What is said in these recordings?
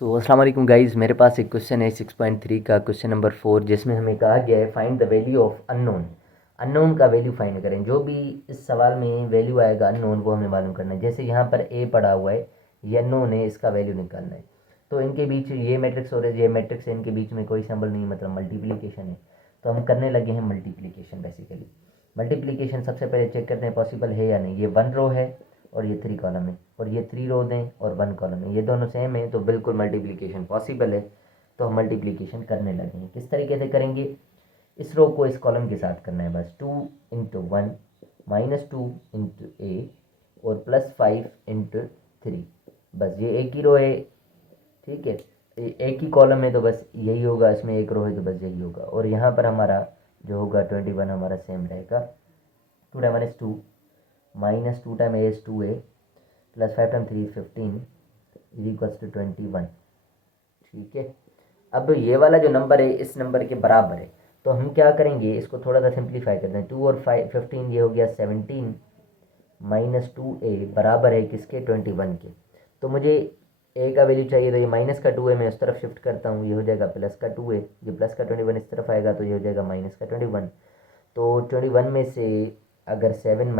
अस्सलाम वालेकुम गाइज़, मेरे पास एक क्वेश्चन है 6.3 का क्वेश्चन नंबर 4, जिसमें हमें कहा गया है find the value of unknown का वैल्यू फाइंड करें। जो भी इस सवाल में वैल्यू आएगा अननोन, वो हमें मालूम करना है। जैसे यहाँ पर ए पड़ा हुआ है, ये अननोन है, इसका वैल्यू निकालना है। तो इनके बीच ये मैट्रिक्स और ये मैट्रिक्स है, इनके बीच में कोई सिंबल नहीं, मतलब मल्टीप्लिकेशन है। तो हम करने लगे हैं मल्टीप्लिकेशन। बेसिकली मल्टीप्लिकेशन सबसे पहले चेक करते हैं पॉसिबल है या नहीं। ये 1 रो है और ये 3 कॉलम है, और ये 3 रोज हैं और 1 कॉलम है, ये दोनों सेम है, तो बिल्कुल मल्टीप्लिकेशन पॉसिबल है। तो हम मल्टीप्लिकेशन करने लगे हैं। किस तरीके से करेंगे? इस रो को इस कॉलम के साथ करना है बस। 2 × 1 -2 × a और +5 × 3, बस ये एक ही रो है। ठीक है, एक ही कॉलम है तो बस यही होगा, इसमें एक रो है तो बस यही होगा। और यहाँ पर हमारा जो होगा 21 हमारा सेम रहेगा। 2 × 1 = 2, -2 time a is 2a, +5 time 3 is 15 = 21। ठीक है, अब ये वाला जो नंबर है इस नंबर के बराबर है, तो हम क्या करेंगे, इसको थोड़ा सा सिंप्लीफाई करते हैं। 2 और 15 ये हो गया 17 -2a बराबर है किसके? 21 के। तो मुझे ए का वैल्यू चाहिए, तो ये माइनस का 2 है, मैं उस तरफ शिफ्ट करता हूँ, ये हो जाएगा प्लस का 2 है। ये प्लस का 21 इस तरफ आएगा तो ये हो जाएगा माइनस का 21। तो 21 में से अगर 17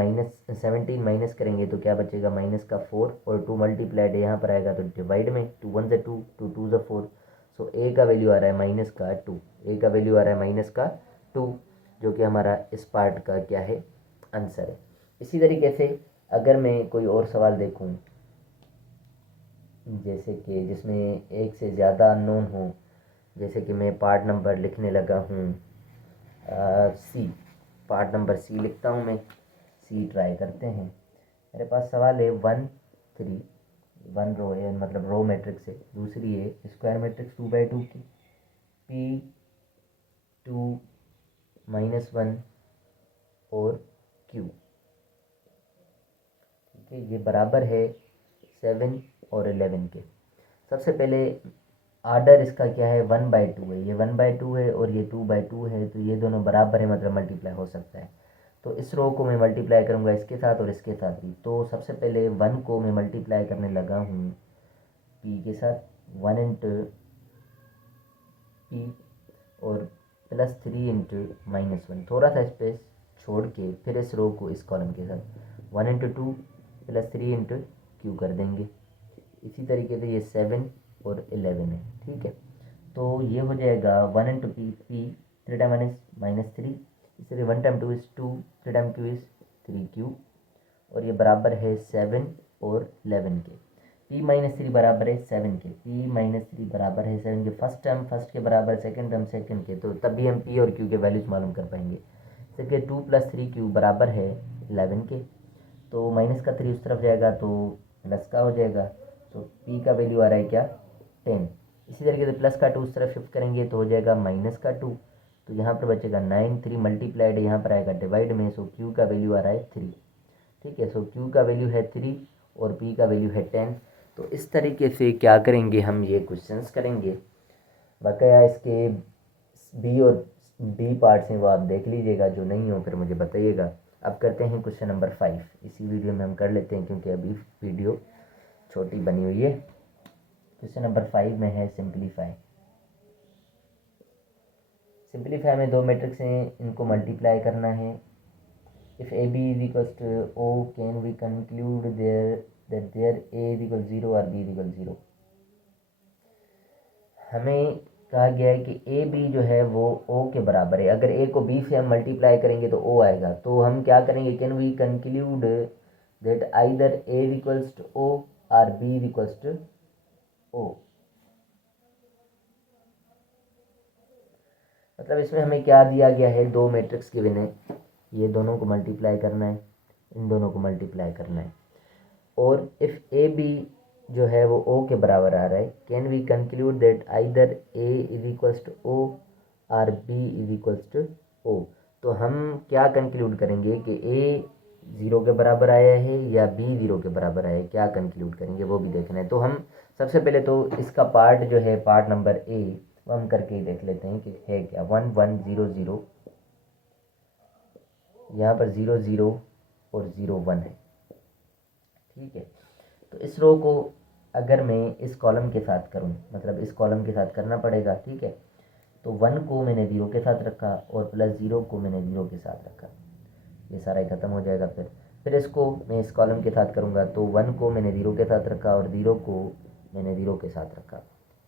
माइनस करेंगे तो क्या बचेगा? माइनस का 4, और 2 मल्टीप्लाइड यहाँ पर आएगा तो डिवाइड में 2 1 = 2, 2 2 = 4। सो ए का वैल्यू आ रहा है माइनस का 2, ए का वैल्यू आ रहा है माइनस का 2, जो कि हमारा इस पार्ट का क्या है? आंसर है। इसी तरीके से अगर मैं कोई और सवाल देखूं, जैसे कि जिसमें एक से ज़्यादा अननोन हो, जैसे कि मैं पार्ट नंबर लिखने लगा हूँ सी, पार्ट नंबर सी लिखता हूँ मैं। सी ट्राई करते हैं। मेरे पास सवाल है 1 3, 1 रो है, मतलब रो मैट्रिक्स है। दूसरी है स्क्वायर मैट्रिक्स 2/2 की, P2 -1 और Q। ठीक है, ये बराबर है 7 और 11 के। सबसे पहले आर्डर इसका क्या है? 1/2 है, ये 1/2 है और ये 2/2 है, तो ये दोनों बराबर है, मतलब मल्टीप्लाई हो सकता है। तो इस रो को मैं मल्टीप्लाई करूँगा इसके साथ और इसके साथ भी। तो सबसे पहले 1 को मैं मल्टीप्लाई करने लगा हूँ p के साथ, 1 × p और +3 × -1, थोड़ा सा स्पेस छोड़ के फिर इस रो को इस कॉलम के साथ 1 × 2 +3 × q कर देंगे। इसी तरीके से ये 7 और 11 है। ठीक है, तो ये हो जाएगा 1 × p, p 3 टाइम 1 is -3, इसलिए 1 time 2 is 2, 3 time q is 3q, और ये बराबर है 7 और 11 के। p-3 बराबर है 7 के, p-3 बराबर है 7 के। फर्स्ट टर्म फर्स्ट के बराबर, सेकंड टर्म सेकंड के, तो तभी हम p और q के वैल्यूज मालूम कर पाएंगे। जैसे 2 + 3q बराबर है 11 के, तो माइनस का 3 उस तरफ जाएगा तो प्लस का हो जाएगा। तो p का वैल्यू आ रहा है क्या? 10। इसी तरीके से प्लस का 2 उस तरफ शिफ्ट करेंगे तो हो जाएगा माइनस का 2, तो यहाँ पर बचेगा 9, 3 मल्टीप्लाइड यहाँ पर आएगा डिवाइड में, सो q का वैल्यू आ रहा है 3। ठीक है, सो q का वैल्यू है 3 और p का वैल्यू है 10। तो इस तरीके से क्या करेंगे, हम ये क्वेश्चंस करेंगे। बकाया इसके बी और बी पार्ट्स हैं, वो आप देख लीजिएगा, जो नहीं हो फिर मुझे बताइएगा। अब करते हैं क्वेश्चन नंबर 5, इसी वीडियो में हम कर लेते हैं क्योंकि अभी वीडियो छोटी बनी हुई है। क्वेश्चन नंबर 5 में है सिंप्लीफाई। सिंप्लीफाई में दो मैट्रिक्स हैं, इनको मल्टीप्लाई करना है। If A B is equals to O, can we conclude that there a is equal 0 और b is equal 0। हमें कहा गया है कि ए बी जो है वो ओ के बराबर है। अगर ए को बी से हम मल्टीप्लाई करेंगे तो ओ आएगा, तो हम क्या करेंगे? Can we conclude that either A is equals to O or B is equals to O. मतलब इसमें हमें क्या दिया गया है? दो मैट्रिक्स गिवन है, ये दोनों को मल्टीप्लाई करना है, इन दोनों को मल्टीप्लाई करना है। और इफ़ ए बी जो है वो ओ के बराबर आ रहा है, can we conclude that either A is equals to O or B is equals to O. तो हम क्या कंक्लूड करेंगे कि ए 0 के बराबर आया है या बी 0 के बराबर आया है, क्या कंक्लूड करेंगे वो भी देखना है। तो हम सबसे पहले तो इसका पार्ट जो है, पार्ट नंबर ए, वो हम करके ही देख लेते हैं कि है क्या। 1 1 0 0, यहाँ पर 0 0 और 0 1 है। ठीक है, तो इस रो को अगर मैं इस कॉलम के साथ करूँ, मतलब इस कॉलम के साथ करना पड़ेगा, ठीक है। तो 1 को मैंने 0 के साथ रखा और प्लस 0 को मैंने 0 के साथ रखा, ये सारा ही ख़त्म हो जाएगा। फिर इसको मैं इस कॉलम के साथ करूँगा, तो 1 को मैंने 0 के साथ रखा और 0 को मैंने 0 के साथ रखा,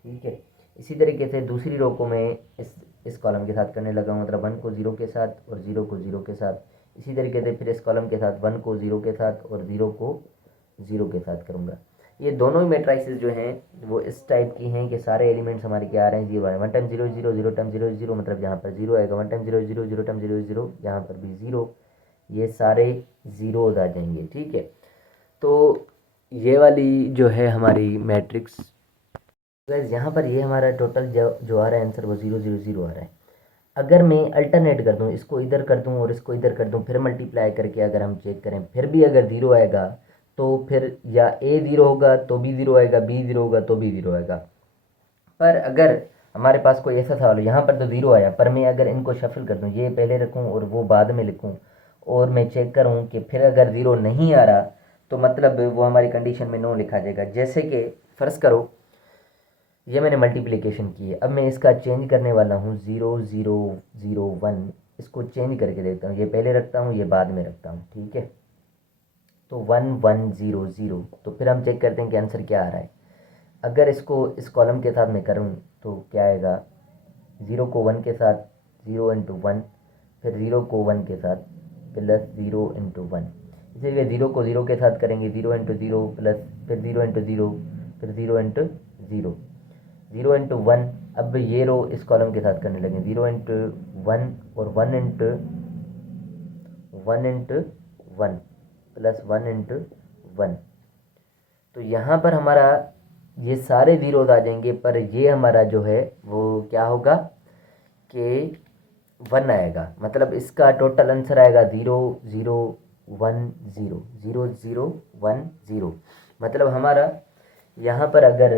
ठीक है। इसी तरीके से दूसरी रो को मैं इस कॉलम के साथ करने लगा हूँ, मतलब 1 को 0 के साथ और 0 को 0 के साथ। इसी तरीके से फिर इस कॉलम के साथ 1 को 0 के साथ और 0 को 0 के साथ करूँगा। ये दोनों ही मैट्रिसेस जो हैं वो इस टाइप की हैं कि सारे एलिमेंट्स हमारे क्या आ रहे हैं, 0 आ रहे हैं। 1 टाइम 0 0, 0 टाइम 0 0, मतलब यहाँ पर 0 आएगा। 1 टाइम 0 0, 0 टाइम 0 0, यहाँ पर भी 0, ये सारे ज़ीरोज़ आ जाएंगे, ठीक है। तो ये वाली जो है हमारी मैट्रिक्स, गाइस यहाँ पर ये हमारा टोटल जो आ रहा है आंसर वो 0 0 0 आ रहा है। अगर मैं अल्टरनेट कर दूँ, इसको इधर कर दूँ और इसको इधर कर दूँ, फिर मल्टीप्लाई करके अगर हम चेक करें, फिर भी अगर 0 आएगा तो फिर या ए 0 होगा तो बी 0 आएगा, बी 0 होगा तो बी 0 आएगा। पर अगर हमारे पास कोई ऐसा सवाल हो, यहाँ पर तो 0 आया, पर मैं अगर इनको शफल कर दूँ, ये पहले रखूँ और वो बाद में लिखूँ, और मैं चेक करूँ कि फिर अगर 0 नहीं आ रहा तो मतलब वो हमारी कंडीशन में नो लिखा जाएगा। जैसे कि फ़र्ज़ करो ये मैंने मल्टीप्लिकेशन की है, अब मैं इसका चेंज करने वाला हूँ 0 0 0 1, इसको चेंज करके देखता हूँ, ये पहले रखता हूँ, ये बाद में रखता हूँ, ठीक है। तो 1 1 0 0, तो फिर हम चेक करते हैं कि आंसर क्या आ रहा है। अगर इसको इस कॉलम के साथ मैं करूँ तो क्या आएगा, 0 को 1 के साथ 0 इंटू 1, फिर 0 को 1 के साथ प्लस 0 इंटू 1। इसीलिए 0 को 0 के साथ करेंगे, 0 इंटू 0 प्लस फिर 0 इंटू 0, फिर 0 इंटू 0, 0 इंटू 1। अब ये रो इस कॉलम के साथ करने लगे, 0 इंटू 1 और 1 इंटू 1 प्लस 1 इंटू 1। तो यहाँ पर हमारा ये सारे ज़ीरोज़ आ जाएंगे, पर ये हमारा जो है वो क्या होगा कि 1 आएगा, मतलब इसका टोटल आंसर आएगा 0 0 1 0 0 0 1 0। मतलब हमारा यहाँ पर अगर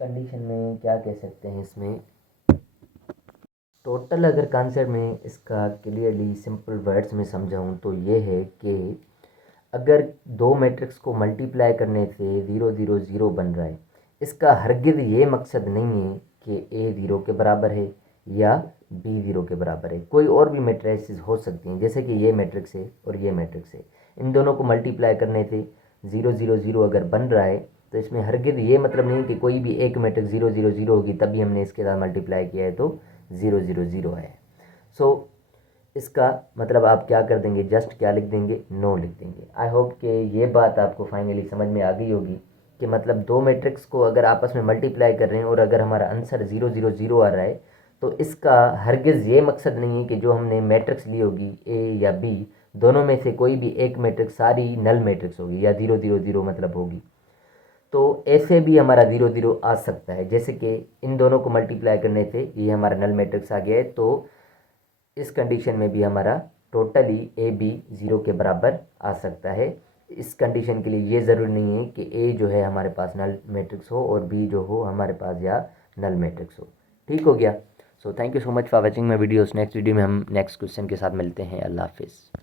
कंडीशन में क्या कह सकते हैं, इसमें टोटल अगर कॉन्सेप्ट में इसका क्लियरली सिंपल वर्ड्स में समझाऊँ तो ये है कि अगर दो मैट्रिक्स को मल्टीप्लाई करने से 0 0 0 बन रहा है, इसका हरगिज़ ये मकसद नहीं है कि ए 0 के बराबर है या बी 0 के बराबर है। कोई और भी मैट्रिसेस हो सकती हैं, जैसे कि ये मैट्रिक्स है और ये मैट्रिक्स है, इन दोनों को मल्टीप्लाई करने से 0 0 0 अगर बन रहा है तो इसमें हरगिज़ ये मतलब नहीं कि कोई भी एक मैट्रिक्स 0 0 0 होगी तभी हमने इसके साथ मल्टीप्लाई किया है तो 0 0 0 आया है। सो इसका मतलब आप क्या कर देंगे, जस्ट क्या लिख देंगे, नो लिख देंगे। आई होप कि ये बात आपको फाइनली समझ में आ गई होगी कि मतलब दो मैट्रिक्स को अगर आपस में मल्टीप्लाई कर रहे हैं और अगर हमारा आंसर 0 0 0 आ रहा है तो इसका हरगिज़ ये मकसद नहीं है कि जो हमने मैट्रिक्स ली होगी ए या बी, दोनों में से कोई भी एक मैट्रिक्स सारी नल मैट्रिक्स होगी या 0 0 0 मतलब होगी। तो ऐसे भी हमारा 0 0 आ सकता है, जैसे कि इन दोनों को मल्टीप्लाई करने से ये हमारा नल मैट्रिक्स आ गया है। तो इस कंडीशन में भी हमारा टोटली ए बी 0 के बराबर आ सकता है। इस कंडीशन के लिए ये ज़रूरी नहीं है कि ए जो है हमारे पास नल मैट्रिक्स हो और बी जो हो हमारे पास या नल मैट्रिक्स हो। ठीक हो गया। So thank you so much for watching my videos. Next video में हम नेक्स्ट क्वेश्चन के साथ मिलते हैं। अल्लाह हाफिज़।